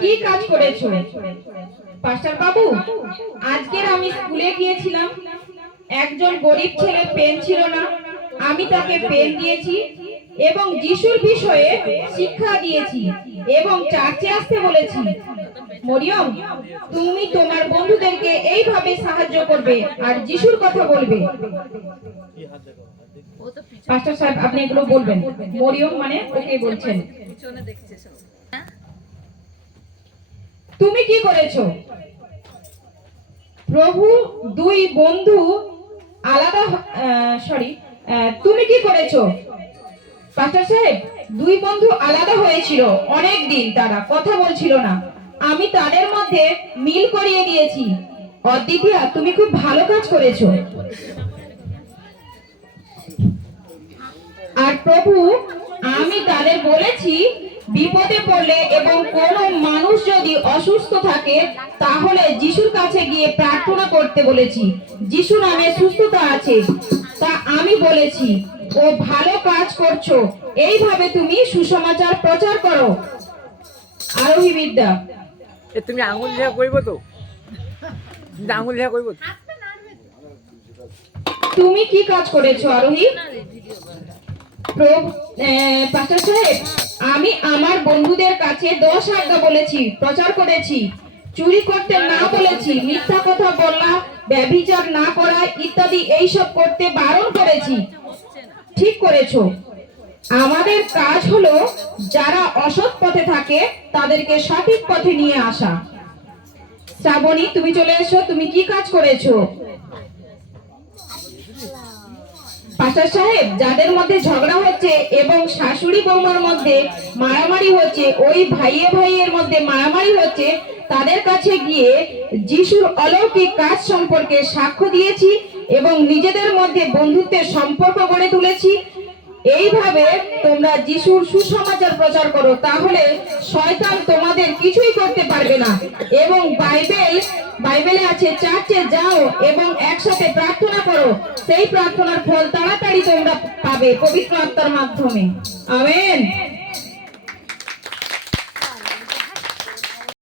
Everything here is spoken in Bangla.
কি কাজ করেছো? পাস্টার বাবু, আজকের আমি স্কুলে গিয়েছিলাম, একজন গরিব ছেলে পেন ছিল না, আমি তাকে পেন দিয়েছি এবং যিশুর বিষয়ে শিক্ষা দিয়েছি এবং চার্চে আসতে বলেছি। মরিয়ম, তুমি তোমার বন্ধুদেরকে এইভাবে সাহায্য করবে আর যিশুর কথা বলবে। পাস্টার সাহেব, আপনি এগুলো বলবেন। মরিয়ম মানে ওকে বলছেন। তুমি কি করেছো? প্রভু দুই বন্ধু আলাদা, তুমি কি করেছো? পাস্টার সাহেব, দুই বন্ধু আলাদা হয়েছিল, অনেক দিন তারা কথা বলছিল না, আমি তাদের মধ্যে মিল করিয়ে দিয়েছি। অদ্বিতীয়া, তুমি খুব ভালো কাজ করেছো। আর প্রভু, আমি তাদের বলেছি বিপদে পড়লে এবং কোনো মানুষ যদি অসুস্থ থাকে তাহলে যিশুর কাছে গিয়ে প্রার্থনা করতে বলেছি। যিশু নামে সুস্থতা আছে, তা আমি বলেছি। ও ভালো কাজ করছো, এইভাবে তুমি সুসমাচার প্রচার করো। আরোহী বিদ্যা, তুমি আঙুল ঝাঁ করবো তো, আঙুল ঝাঁ করবো। তুমি কি কাজ করেছো আরোহী? পাস্টার সাহেব, আমি আমার বন্ধুদের কাছে 10 আজ্ঞা বলেছি, প্রচার করেছি, চুরি করতে না বলেছি, মিথ্যা কথা বলা, ব্যভিচার না করা ইত্যাদি এইসব করতে বারণ করেছি। ঠিক করেছো। আমাদের কাজ হলো যারা অসৎ পথে থাকে তাদেরকে সঠিক পথে নিয়ে আসা। শ্রাবণী, তুমি চলে এসো, তুমি কি কাজ করেছো? পাস্টার সাহেব, যাদের মধ্যে ঝগড়া হচ্ছে এবং শাশুড়ি বৌমার মধ্যে মারামারি হচ্ছে, ওই ভাইয়ে ভাইয়ের মধ্যে মারামারি হচ্ছে, তাদের কাছে গিয়ে যিশুর অলৌকিক কাজ সম্পর্কে সাক্ষ্য দিয়েছি এবং নিজেদের মধ্যে বন্ধুত্বের সম্পর্ক গড়ে তুলেছি। এইভাবে তোমরা যিশুর সুসমাচার প্রচার করো, তাহলে শয়তান তোমাদের কিছুই করতে পারবে না। এবং বাইবেলে আছে, চার্চে যাও এবং একসাথে প্রার্থনা করো, সেই প্রার্থনার ফল তাড়াতাড়ি তোমরা পাবে পবিত্র আত্মার মাধ্যমে। আমেন।